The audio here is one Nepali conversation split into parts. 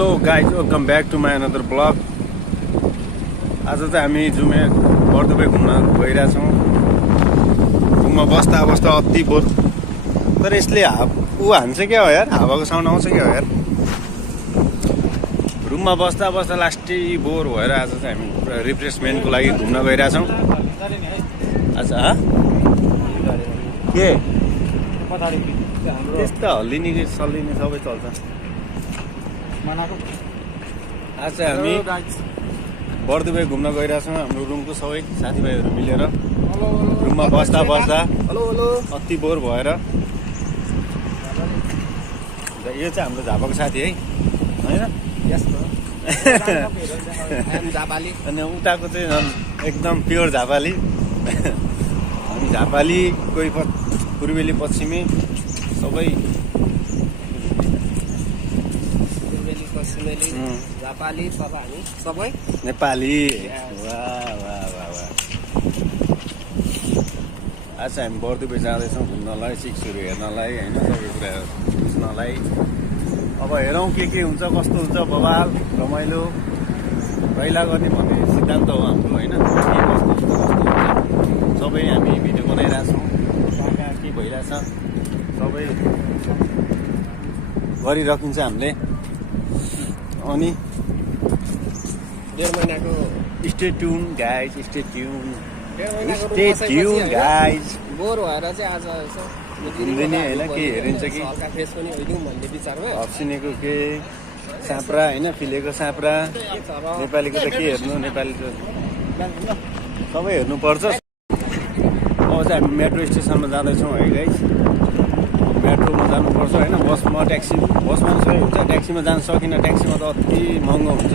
Hello guys, welcome back to my another blog. आज चाहिँ हामी जुमे बर्दुबे घुम्न गइरहेछौँ। रुममा बस्दा बस्दा अति बोर, तर यसले हान्छ क्या हो यार, हावाको साउन्ड आउँछ क्या हो यार। रुममा बस्दा बस्दा लास्टै बोर भएर आज चाहिँ हामी पुरा रिफ्रेसमेन्टको लागि घुम्न गइरहेछौँ। अच्छा के त्यस्तो हल्लिने सल्लिने सबै चल्छ। आज चाहिँ हामी बर्दुबे घुम्न गइरहेछौँ हाम्रो रुमको सबै साथीभाइहरू मिलेर। रुममा बस्दा बस्दा अति बोर भएर। यो चाहिँ हाम्रो झापाको साथी है, होइन? अनि उताको चाहिँ एकदम प्योर झापाली। हामी झापाली, कोही पूर्वेली पश्चिमी सबै नेपाली सबै नेपाली। वाह वाह वाह वाह। आज हामी बर्दुबे जाँदैछौँ घुम्नलाई, सिक्सहरू हेर्नलाई, होइन, सबै कुरा बुझ्नलाई। अब हेरौँ के हुन्छ, कस्तो हुन्छ, बवाल रमाइलो रैला गर्ने भन्ने सिद्धान्त हो हाम्रो, होइन? के कस्तो हुन्छ सबै हामी भिडियो बनाइरहेछौँ। कहाँ कहाँ के भइरहेछ सबै गरिराखिन्छ हामीले। अनि 1.5 महिनाको stay tune guys, stay tune, 1.5 महिनाको स्टे ट्युन गाइज। बोर भएर चाहिँ आज यसो घुम्दैन होइन, के हेरिन्छ कि हल्का फ्रेस पनि होइदिउँ भन्ने विचारमा। हप्सिनेको के साँप्रा, होइन, फिलेको साँप्रा। नेपालीको त के हेर्नु, नेपाली त सबै हेर्नुपर्छ। अब चाहिँ हामी मेट्रो स्टेसनमा जाँदैछौँ है गाइज। मेट्रोमा जानुपर्छ, होइन? बसमा बसमा सबै हुन्छ, ट्याक्सीमा जान सकिनँ। ट्याक्सीमा त अति महँगो हुन्छ।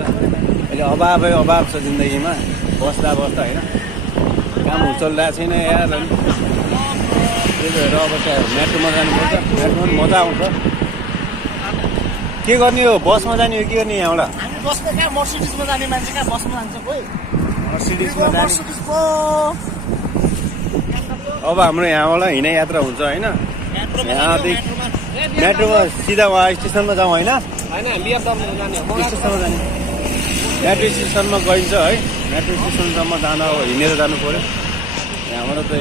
अहिले अभावै अभाव छ जिन्दगीमा बस्दा बस्दा, होइन? काम चलिरहेको छैन यार। त्यही भएर अब चाहिँ मेट्रोमा जानुपर्छ। मेट्रोमा पनि मजा आउँछ। के गर्ने हो, बसमा जाने हो के गर्ने यहाँबाट? मर्सिडिजमा जाने मान्छे कहाँ बसमा जान्छ कोही? मर्सिडिजमा जाने। अब हाम्रो यहाँबाट हिँडे यात्रा हुन्छ, होइन? यहाँदेखि मेट्रोमा सिधा उहाँ स्टेसनमा जाउँ, होइन? स्टेसनमा जाने, मेट्रो स्टेसनमा गइन्छ है। मेट्रो स्टेसनसम्म जान हिँडेर जानु पऱ्यो। यहाँबाट त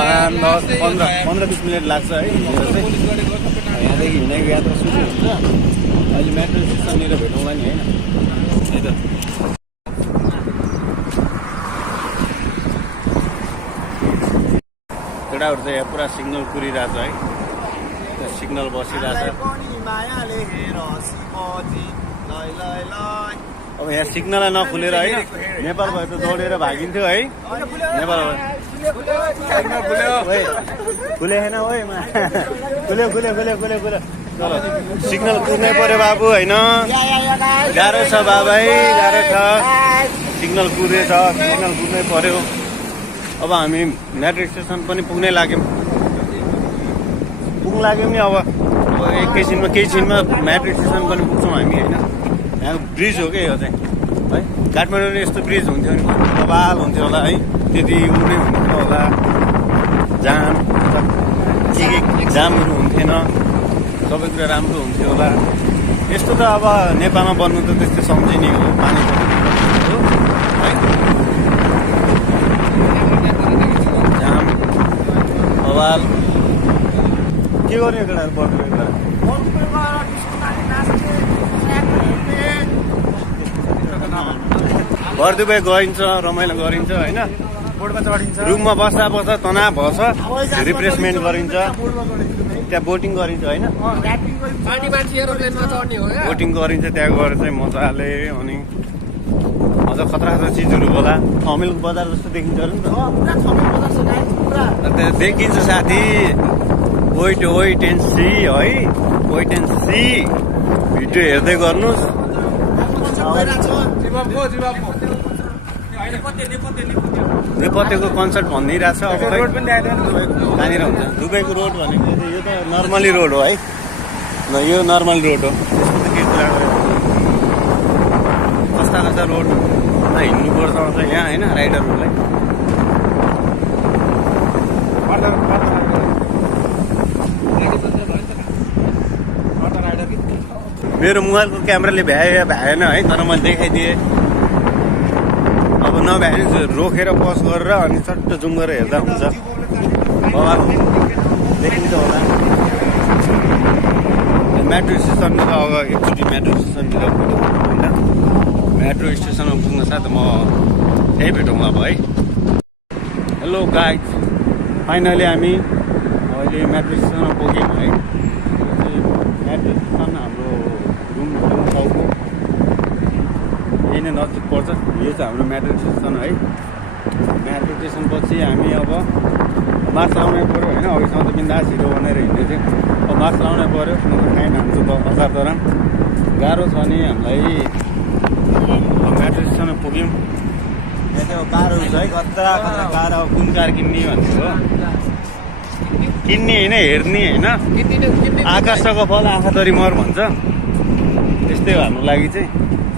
15-20 मिनट लाग्छ है हिँडेर चाहिँ। यहाँदेखि हिँडेको यात्रा सुरु हुन्छ। अहिले मेट्रो स्टेसननिर भेटौँला नि, होइन? त्यही त। केटाहरू चाहिँ यहाँ पुरा सिग्नल कुरिरहेछ है, सिग्नल बसिरहेछ। अब यहाँ सिग्नललाई नखुलेर है, नेपाल भए त दौडेर भागिन्थ्यो है। नेपाल खुले छैन, खुल्यो। चलो सिग्नल कुर्नै पर्यो बाबु, होइन? गाह्रो छ बाबै, गाह्रो छ। सिग्नल कुरेछ, सिग्नल कुर्नै पर्यो। अब हामी मेट्रो स्टेसन पनि पुग्नै लाग्यौँ नि। अब एकैछिनमा केही छिनमा मेट्रो स्टेसन पनि पुग्छौँ हामी, होइन? यहाँ ब्रिज हो क्या यो चाहिँ है। काठमाडौँमा यस्तो ब्रिज हुन्थ्यो भने बवाल हुन्थ्यो होला है। त्यति उड्नै हुन्थ्यो होला, जामहरू हुन्थेन, सबै कुरा राम्रो हुन्थ्यो होला। यस्तो त अब नेपालमा बन्नु त त्यस्तै सम्झिने हो, पानी है। जाम बवाल के गर्ने केटाहरू बर्दुबे गएर? बर्दुबे गइन्छ, रमाइलो गरिन्छ, होइन? रुममा बस्दा बस्दा तनाव भएछ, रिफ्रेसमेन्ट गरिन्छ, त्यहाँ बोटिङ गरिन्छ, होइन? बोटिङ गरिन्छ त्यहाँ गएर चाहिँ मजाले। अनि अझ खतरा चिजहरू होला, थमेलको बजार जस्तो देखिन्छ अरे नि त। देखिन्छ साथी। वेट एन्ड सी है, वेट एन्ड सी। भिडियो हेर्दै गर्नुहोस्। नेपथ्यको कन्सर्ट भनिरहेछ। अब कहाँनिर हुन्छ? दुबईको रोड भनेको यो त नर्मली रोड हो है, यो नर्मल रोड हो। यसको त केही कुरा गरेर कस्ता रोड हिँड्नुपर्छ यहाँ, होइन? राइडरहरूलाई मेरो मोबाइलको क्यामेराले भ्याएन है, तर मैले देखाइदिएँ। अब नभ्याए भने रोकेर पज गरेर अनि चट्ट जुम गरेर हेर्दा हुन्छ। बवाल देखिन्छ होला। मेट्रो स्टेसनतिर अब एकचोटि मेट्रो स्टेसनतिर होइन, मेट्रो स्टेसनमा पुग्न साथ म त्यही भेटौँ अब है। हेलो गाइज, फाइनली हामी अहिले मेट्रो स्टेसनमा पुग्यौँ है। मेट्रो स्टेसन हाम्रो रुम ठाउँको यही नै नजिक पर्छ। यो चाहिँ हाम्रो मेट्रो स्टेसन है। मेट्रो स्टेसनपछि हामी अब मास्क लाउनै पऱ्यो होइन। अघिसम्म त बिन्दास छिटो भनेर हिँड्दै थियो, अब मास्क लाउनै पऱ्यो। फाइन हान्छ त हजार तर गाह्रो छ नि हामीलाई। मेट्रो स्टेसनमा पुग्यौँ। यहाँ चाहिँ कारहरू छ है, कत्रा कत्रा कार। अब कुन कार किन्ने भनेको किन्ने होइन, हेर्ने होइन। आकाशको फल आँखा तरी मर भन्छ, त्यस्तै हो हाम्रो लागि चाहिँ।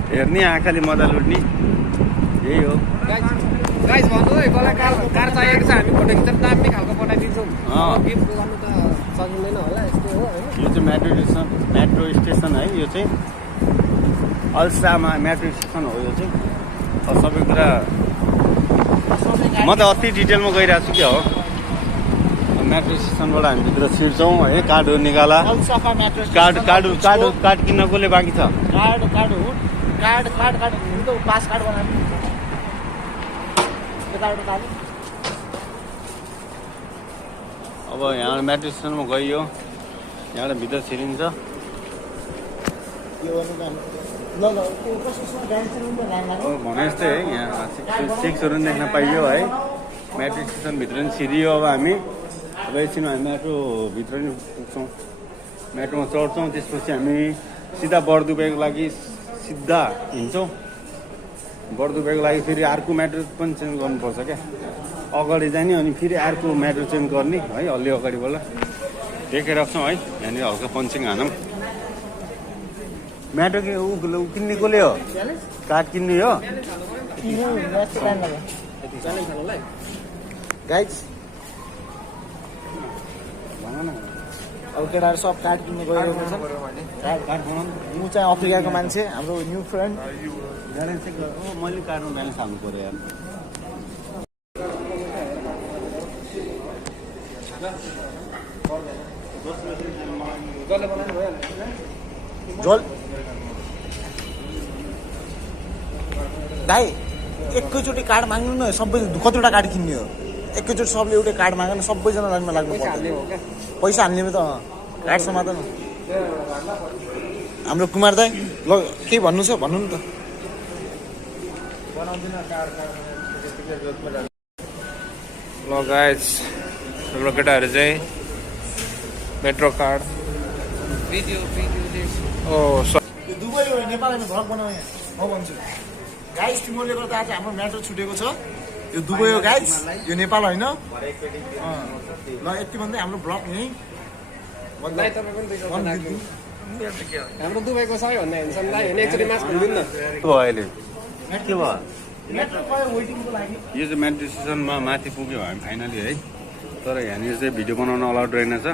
हेर्ने, आँखाले मजा लुट्ने, यही हो। गाइस भन्नु है, मलाई कार चाहिएको छ, हामी फोटो खिच्न दामी खालको पठाइदिन्छौँ। गिफ्ट गर्नु त सकिँदैन होला, यस्तै हो होइन। यो चाहिँ मेट्रो स्टेसन है। यो चाहिँ अल्सामा मेट्रो स्टेसन हो। यो चाहिँ सबै कुरा म त अति डिटेलमा गइरहेको छु क्या हो। मेट्रो स्टेसनबाट हामी भित्र छिर्छौँ है। कार्डहरू निकाला, कार्ड किन्न कसले बाँकी छ? कार्ड पास कार्ड बनाउनु अब यहाँ मेट्रो स्टेसनमा गइयो, यहाँबाट भित्र छिरिन्छ। भने जस्तै है, यहाँ सिक्सहरू पनि देख्न पाइयो है। मेट्रो स्टेसनभित्र पनि छिरियो। अब हामी अब एकछिनमा हामी मेट्रोभित्र नि पुग्छौँ, मेट्रोमा चढ्छौँ। त्यसपछि हामी सिधा बर्दुबेको लागि सिधा हिँड्छौँ। बर्दुबेको लागि फेरि अर्को मेट्रो पनि चेन्ज गर्नुपर्छ क्या, अगाडि जाने अनि फेरि अर्को मेट्रो चेन्ज गर्ने है। अलि अगाडिबाट देखाइरहेको छौँ है। यहाँनिर हल्का पञ्चिङ हानौँ। मेट्रो कि ऊ किन्ने कसले हो? कार्ड किन्ने हो गाइस। अब केटाहरू सब कार्ड किन्नु गइरहेको छ। कार्ड बनाउनु। म चाहिँ अफ्रिकाको मान्छे, हाम्रो न्यू फ्रेन्ड। ब्यालेन्स चेक गर। मैले कार्डमा ब्यालेन्स हाल्नु पऱ्यो यार। झोल भाइ, एकैचोटि कार्ड माग्नु न। सबै कतिवटा कार्ड किन्ने हो? एकैचोटि सबले एउटै कार्ड माग्यो न, सबैजना लाइनमा लाग्नु पर्छ। पैसा हाल्ने त कार्ड समात न। हाम्रो कुमार दाई ल केही भन्नु छ भन्नु नि त। ल गाइस, हाम्रो केटाहरू चाहिँ मेट्रो कार्ड यो दुबई हो, नेपालमा भ्लग बनाऊ यहाँ म भन्छु। गाइस, तिमीले गर्दा आज हाम्रो मेट्रो छुटेको छ। यो दुबई हो गाइस, यो नेपाल होइन। ल यति भन्दै हाम्रो भ्लग यहीँ हाम्रो दुबईको सबैभन्दा हेन्समलाई होइन, एकचोटि मास्क भनिदिनु न। भयो अहिले के भयो? यो चाहिँ मेट्रो स्टेसनमा माथि पुग्यो हामी फाइनली है। तर यहाँनिर चाहिँ भिडियो बनाउन अलाउड रहेनछ,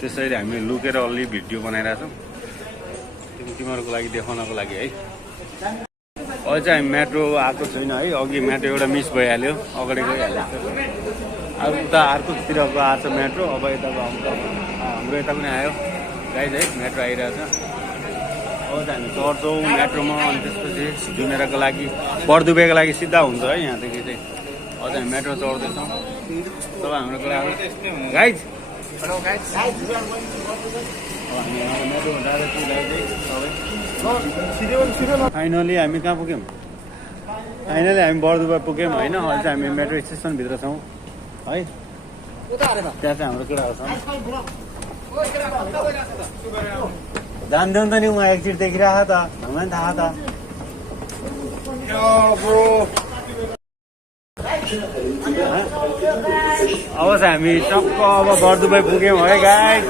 त्यसैले हामीले लुकेर अलि भिडियो बनाइरहेछौँ तिमीहरूको लागि, देखाउनको लागि है। अहिले चाहिँ हामी मेट्रो आएको छैन है। अघि मेट्रो एउटा मिस भइहाल्यो, अगाडि गइहाल्यो। अब उता अर्कोतिरको आएको छ मेट्रो। अब यताको आउँछ, हाम्रो यता पनि आयो गाइस है। मेट्रो आइरहेछ। अब चाहिँ हामी चढ्छौँ मेट्रोमा, अनि त्यसपछि जुमेराको लागि बर्दुबेको लागि सिधा हुन्छ है यहाँदेखि चाहिँ। अब चाहिँ हामी मेट्रो चढ्दैछौँ। तब हाम्रो कुरा गाइज फाइनली हामी कहाँ पुग्यौँ? फाइनली हामी बर्दुबा पुग्यौँ होइन। अहिले चाहिँ हामी मेट्रो स्टेसनभित्र छौँ है। त्यहाँ चाहिँ हाम्रो केटाहरू छन्। जान्दैन त नि, उहाँ एकचोटि देखिरहेको त, हामीलाई थाहा त। अब चाहिँ हामी टक्क अब बर्दुबा पुग्यौँ है गाइज।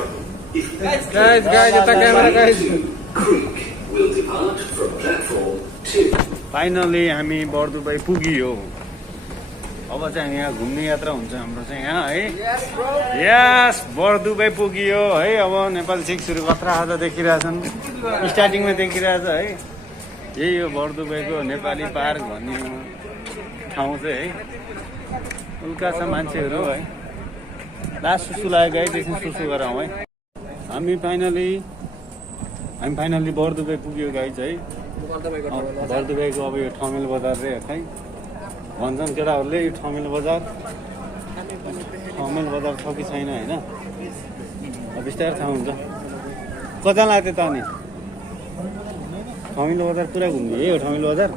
फाइनली हामी बर्दुबा पुगियो। अब चाहिँ यहाँ घुम्ने यात्रा हुन्छ हाम्रो चाहिँ यहाँ है। यस बर्दुबई पुगियो है। अब नेपाल चिक्सहरू कत्रा खाँदा देखिरहेछन्, स्टार्टिङमा देखिरहेछ है। यही हो बर्दुबईको नेपाली पार्क भन्ने ठाउँ चाहिँ है। उल्का छ मान्छेहरू है। लास्ट सुसु लागेको है, त्यसमा सुसु गराउँ है। हामी फाइनली बर्दुबई पुग्यो गाइज है। बर्दुबईको अब यो ठमेल बजार रे खै भन्छन् केटाहरूले, यो ठमेल बजार छ कि छैन होइन। अब बिस्तारै थाहा हुन्छ। कता लाग्थ्यो त अनि ठमेल बजार पुरा घुम्ने यही हो ठमेल बजार।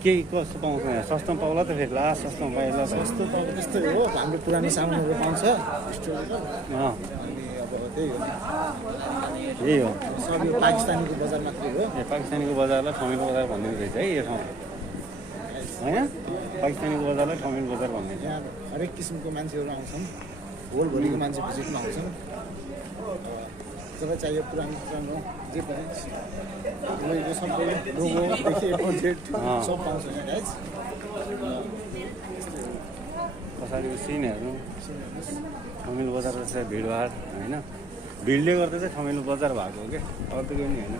के कस्तो पाउँछ यहाँ? सस्तोमा पाउला त फेरि लास्ट सस्तोमा पाइला। सस्तो त त्यस्तै हो, हाम्रो पुरानो सामानहरू पाउँछ यही हो सब यो पाकिस्तानीको बजार मात्रै हो। ए पाकिस्तानीको बजारलाई ठमेल बजार भनिदिँदो रहेछ है यो ठाउँ होइन। पाकिस्तानीको बजारलाई ठमेल बजार भनिदिन्छ। यहाँ हरेक किसिमको मान्छेहरू आउँछन्, होलभरिको मान्छे भिजिटमा आउँछन्। जब चाहियो पुरानो जे पनि यो सबै लोगोदेखि A to Z सब पाउँछ यहाँ गाइज। पछाडिको सिन हेर्नु, ठमेल बजार चाहिँ भिडभाड होइन। भिडले गर्दा चाहिँ ठमेल बजार भएको हो क्या, अरू त केही नि होइन।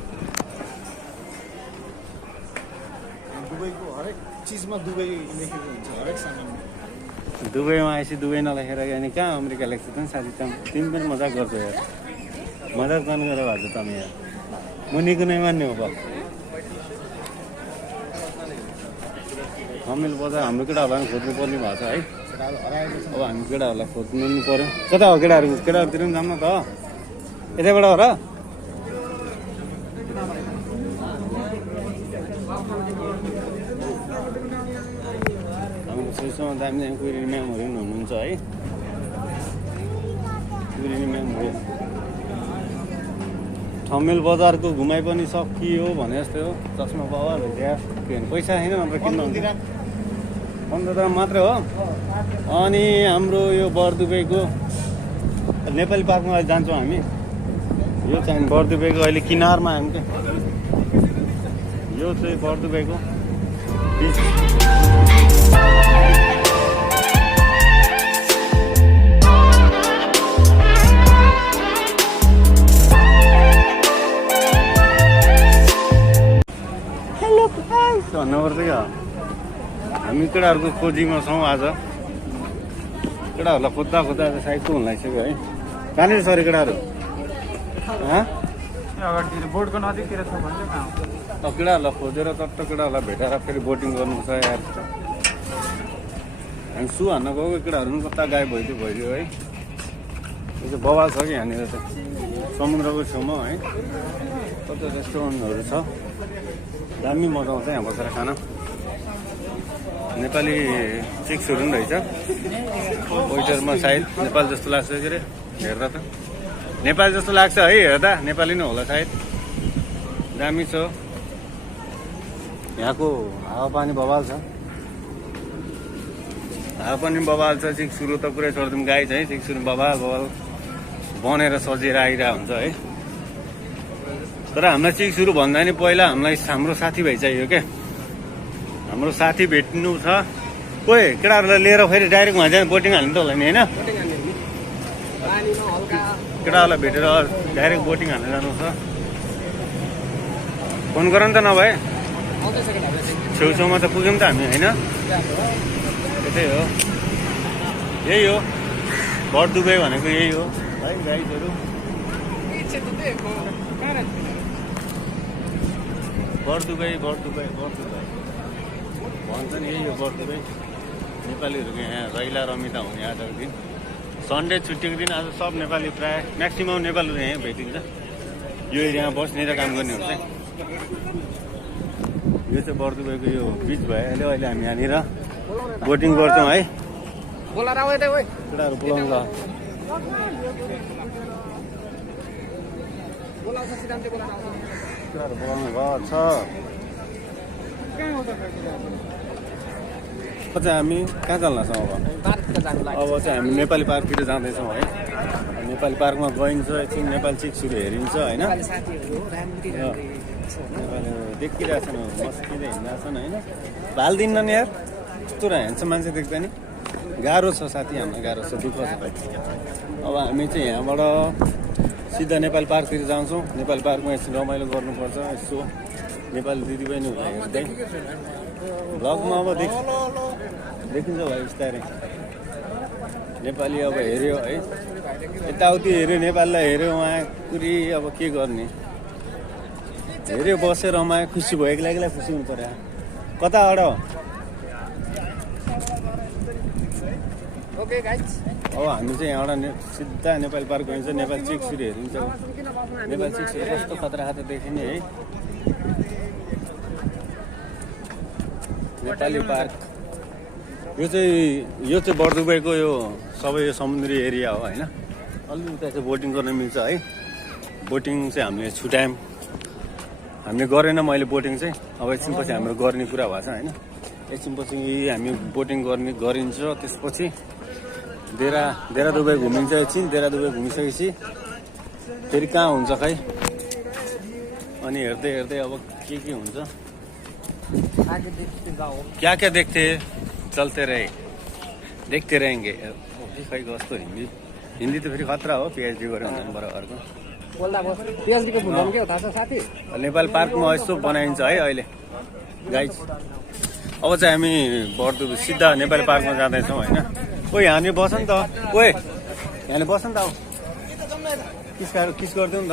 दुबईको हरेक चिजमा दुबई लेखेको हुन्छ, हरेक सामानमा। दुबईमा आएपछि दुबई नलेखेर अनि कहाँ अमेरिका लेख्छ त साथी। तिमी पनि मजाक गर्छौ यार, मजाक गर्नु गरेर भएको छ तपाईँ यार। मुनिको नै मान्ने हो अब ठमेल बजार हाम्रो केटाहरूलाई पनि खोज्नु पर्ने भएको छ है। अब हामी केटाहरूलाई खोज्नु पनि पऱ्यो। कता हो केटाहरूतिर पनि जाऊँ न त, यतैबाट हो र। हाम्रो छेउछाउमा दामी कुइरिनी म्यामहरू पनि हुनुहुन्छ है। कुइरिनी म्यामहरू ठमेल बजारको घुमाइ पनि सकियो भने जस्तै हो। चस्मा पावा भेट्या के भने पैसा छैन नत्र किन्नु हुन्छ। 15 ग्राम मात्रै हो। अनि हाम्रो यो बर्दुबईको नेपाली पार्कमा अहिले जान्छौँ हामी। यो चाहिँ बर्दुबईको अहिले किनारमा हामी क्या। यो चाहिँ बर्दुबईको बिच। भन्नुपर्छ क्या, हामी केटाहरूको खोजीमा छौँ आज। केटाहरूलाई खोज्दा साइज हुन लागिसक्यो है। कहाँनिर छ अरे केटाहरू? बोर्डको नजिकतिर छ भने अब केटाहरूलाई खोजेर चट्ट केटाहरूलाई भेटाएर फेरि बोटिङ गर्नु छ यार। हामी सु हान्न गएको केटाहरू पनि कता गायब भइदियो है। यो चाहिँ बवाल छ कि यहाँनिर चाहिँ समुद्रको छेउमा है। कता रेस्टुरेन्टहरू छ, दामी मजा आउँछ यहाँ बसेर खाना। नेपाली चिक्सहरू पनि रहेछ वेटरमा, सायद नेपाल जस्तो लाग्छ के अरे हेर्दा त। नेपाल जस्तो लाग्छ है हेर्दा, नेपाली नै होला सायद। दामी छ यहाँको हावापानी बवाल छ। हावापानी बवाल छ। चिक्सहरू त पुरै छोडिदिउँ गाई छ है। चिक्सहरू बवाल बनेर सजिएर आइरहेको हुन्छ है। तर हामीलाई चिक्सहरू भन्दा नि पहिला हामीलाई हाम्रो साथीभाइ चाहियो क्या। हाम्रो साथी भेट्नु छ। कोही केटाहरूलाई लिएर फेरि डाइरेक्ट उहाँ जाने बोटिङ हाल्नु त होला नि होइन। केटाहरूलाई भेटेर डाइरेक्ट बोटिङ हाल्न जानु छ। फोन गर नि त नभए। छेउछाउमा त पुग्यौँ त हामी होइन। त्यही हो, यही हो बर्दुबई भनेको, यही हो है गाइजहरू। बर्दुबई भन्छन् यही हो बर्दुबई। नेपालीहरूको यहाँ रैला रमिता हुने आजको दिन। सन्डे छुट्टीको दिन आज सब नेपाली प्रायः म्याक्सिमम् नेपालीहरू यहाँ भेटिन्छ। यो एरियामा बस्ने र काम गर्नेहरू चाहिँ। यो चाहिँ बर्दुबईको यो बिच भइहाल्यो। अहिले हामी यहाँनिर बोटिङ गर्छौँ है। केटाहरू बोलाउँछ। केटाहरू बोलाउनु भएको छ। चाहिँ हामी कहाँ जान्छौँ अब चाहिँ हामी नेपाली पार्कतिर जाँदैछौँ है। नेपाली पार्कमा गइन्छ, एकछिन नेपाली चिक्सहरू हेरिन्छ होइन। नेपालीहरू देखिरहेको छन् मस्किँदै हिँड्दा छन् होइन भालिदिन्न नि यार यस्तो ह्यान्डसम मान्छे देख्दा नि गाह्रो छ साथी हामीलाई गाह्रो छ दुःख छ अब हामी चाहिँ यहाँबाट सिधा नेपाल पार्कतिर जान्छौँ नेपाल पार्कमा यसो रमाइलो गर्नुपर्छ यसो नेपाली दिदीबहिनीहरूलाई हेर्दै भ्लगमा अब देखिन्छ भाइ बिस्तारै नेपाली अब हेऱ्यो है यताउति हेऱ्यो नेपाललाई हेऱ्यो उहाँ पुरी अब के गर्ने हेऱ्यो बसेर रमायो खुसी भयो एक्लै खुसी हुनु पर्यो कता अड अब हामी चाहिँ यहाँबाट सिधा नेपाल पार्क गइन्छ नेपाल चिक्सुरी हेरिन्छ नेपाल चिक्सुरी कस्तो खतरा खाँदा देखिने है नेपाली पार्क यो चाहिँ बर्दुबाईको यो सबै यो समुद्री एरिया हो होइन अलि उता चाहिँ बोटिङ गर्न मिल्छ है बोटिङ चाहिँ हामीले छुट्यायौँ हामीले गरेन मैले बोटिङ चाहिँ अब एकछिनपछि हाम्रो गर्ने कुरा भएको छ होइन एकछिनपछि हामी बोटिङ गरिन्छ त्यसपछि देरा दुबई घुमिन्छ एकछिन देरा दुबई घुमिसकेपछि फेरि कहाँ हुन्छ खै अनि हेर्दै हेर्दै अब के हुन्छ क्या क्या देख्थे चलते रहे देखते रहेंगे खै कस्तो हिन्दी त फेरि खतरा हो पिएचडी गरेर हुन्छ बराबरको नेपाल पार्कमा यस्तो बनाइन्छ है अहिले गाइज अब चाहिँ हामी बर्दु सिधा नेपाली पार्कमा जाँदैछौँ होइन ओ यहाँनिर बस नि त ओए यहाँनिर बस नि त अब किस गरिदिउँ नि त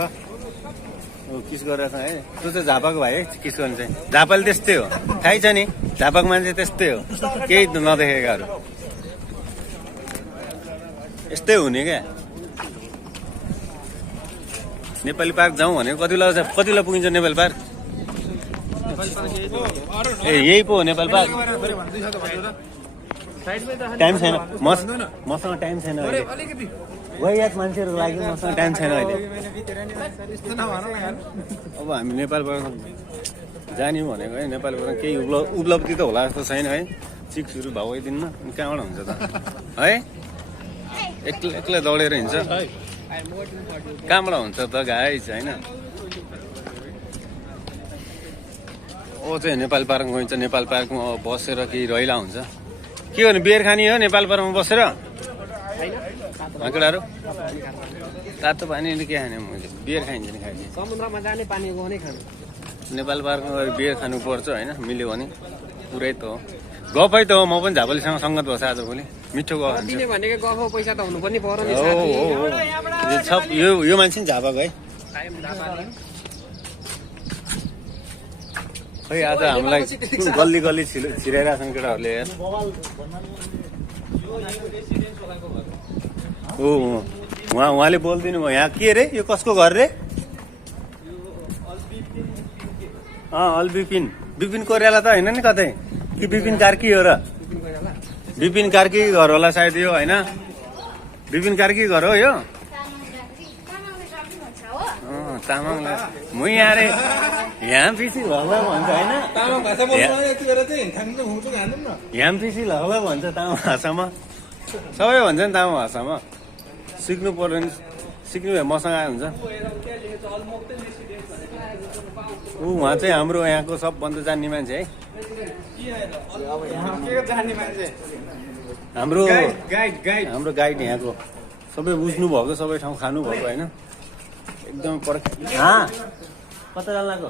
किस गरेर है त्यो चाहिँ झापाको भाइ है किस गर्ने चाहिँ झापाले त्यस्तै हो थाहै छ नि झापाको मान्छे त्यस्तै हो केही नदेखेकाहरू यस्तै हुने क्या नेपाली पार्क जाउँ भने कति बेला पुगिन्छ नेपाली पार्क ए यही पो हो नेपाल पार्क टाइम छैन मसँग टाइम छैन अहिले गइयात मान्छेहरूको लागि मसँग टाइम छैन अहिले अब हामी नेपालबाट जाने भनेको है नेपालबाट केही उपलब्धि त होला जस्तो छैन है चिक्सहरू भाउ दिनमा कहाँबाट हुन्छ त है एक्लै दौडेर हिँड्छ कहाँबाट हुन्छ त गाइस होइन ओ चाहिँ नेपाल पार्कमा गइन्छ नेपाल पार्कमा बसेर केही रहिला हुन्छ के गर्ने बियर खाने हो नेपाल पार्कमा बसेर भाँकडाहरू तातो पानी के खाने मैले बियर खाइन्छ नि खाइन्छ समुद्रमा जाने पानी गने खानु नेपाल पार्कमा गएर बियर खानुपर्छ होइन मिल्यो भने पुरै त हो गफै त हो म पनि झापालीसँग सङ्गत बस्छ आजभोलि मिठो गफ दिने भनेको गफ पैसा त हुनु पनि पर्यो नि साथी यो मान्छे नि झापाको है खै आज हामीलाई गल्ली छिराइरहेको छन् केटाहरूले यार ओ उहाँले बोलिदिनु भयो यहाँ के रे यो कसको घर रे अल विपिन कोइराला त होइन नि कतै कि विपिन कार्की हो र विपिन कार्की घर होला सायद यो होइन विपिन कार्की घर हो यो तामाङलाई म यहाँ रे यहाँ पछि लगभग भन्छ होइन यहाँ पछि लगभग भन्छ तामाङ भाषामा सबै भन्छ नि तामाङ भाषामा सिक्नु पर्यो नि सिक्नु भए मसँग आयो हुन्छ उहाँ चाहिँ हाम्रो यहाँको सबभन्दा जान्ने मान्छे है हाम्रो गाइड यहाँको सबै बुझ्नु भएको सबै ठाउँ खानु भएको होइन एकदम कता जान लाग्यो